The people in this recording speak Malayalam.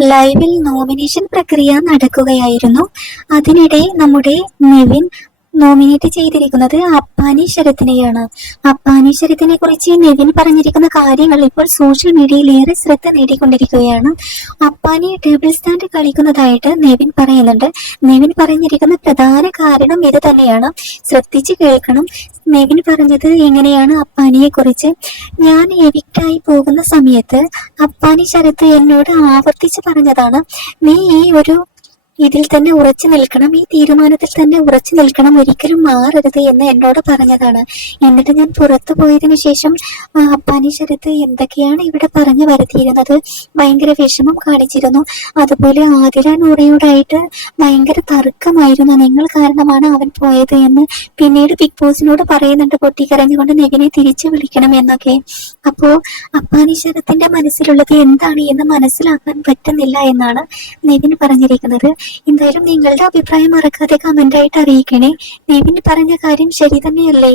ലൈവിൽ നോമിനേഷൻ പ്രക്രിയ നടക്കുകയായിരുന്നു. അതിനിടെ നമ്മുടെ നിവിൻ നോമിനേറ്റ് ചെയ്തിരിക്കുന്നത് അപ്പാനി ശരത്തിനെയാണ്. അപ്പാനി ശരത്തിനെ കുറിച്ച് നിവിൻ പറഞ്ഞിരിക്കുന്ന കാര്യങ്ങൾ ഇപ്പോൾ സോഷ്യൽ മീഡിയയിൽ ഏറെ ശ്രദ്ധ നേടിക്കൊണ്ടിരിക്കുകയാണ്. അപ്പാനി ടേബിൾ സ്റ്റാൻഡ് കളിക്കുന്നതായിട്ട് നെവിൻ പറയുന്നുണ്ട്. നെവിൻ പറഞ്ഞിരിക്കുന്ന പ്രധാന കാരണം ഇത് തന്നെയാണ്. ശ്രദ്ധിച്ചു കേൾക്കണം. നിവിൻ പറഞ്ഞത് എങ്ങനെയാണ് അപ്പാനിയെ കുറിച്ച്? ഞാൻ എവിക്റ്റായി പോകുന്ന സമയത്ത് അപ്പാനി ശരത്ത് എന്നോട് ആവർത്തിച്ച് പറഞ്ഞതാണ് നീ ഈ ഒരു ഇതിൽ തന്നെ ഉറച്ചു നിൽക്കണം. ഈ തീരുമാനത്തിൽ തന്നെ ഉറച്ചു നിൽക്കണം. ഒരിക്കലും മാറരുത് എന്ന് എന്നോട് പറഞ്ഞതാണ്. എന്നിട്ട് ഞാൻ പുറത്തു പോയതിനു ശേഷം അപ്പാനി ശരത്ത് എന്തൊക്കെയാണ് ഇവിടെ പറഞ്ഞു വരുത്തിയിരുന്നത്? ഭയങ്കര വിഷമം കാണിച്ചിരുന്നു. അതുപോലെ ആതിര നൂറയോടായിട്ട് ഭയങ്കര തർക്കമായിരുന്നു. നിങ്ങൾ കാരണമാണ് അവൻ പോയത് എന്ന് പിന്നീട് ബിഗ് ബോസിനോട് പറയുന്നുണ്ട് പൊട്ടിക്കരഞ്ഞുകൊണ്ട് നെഗിനെ തിരിച്ചു വിളിക്കണം എന്നൊക്കെ. അപ്പോ അപ്പാനി ശരത്തിന്റെ മനസ്സിലുള്ളത് എന്താണ് എന്ന് മനസ്സിലാക്കാൻ പറ്റുന്നില്ല എന്നാണ് നെവിൻ പറഞ്ഞിരിക്കുന്നത്. എന്തായാലും നിങ്ങളുടെ അഭിപ്രായം മറക്കാതെ കമന്റ് ആയിട്ട് അറിയിക്കണേ. നെവിൻ പറഞ്ഞ കാര്യം ശരി തന്നെയല്ലേ?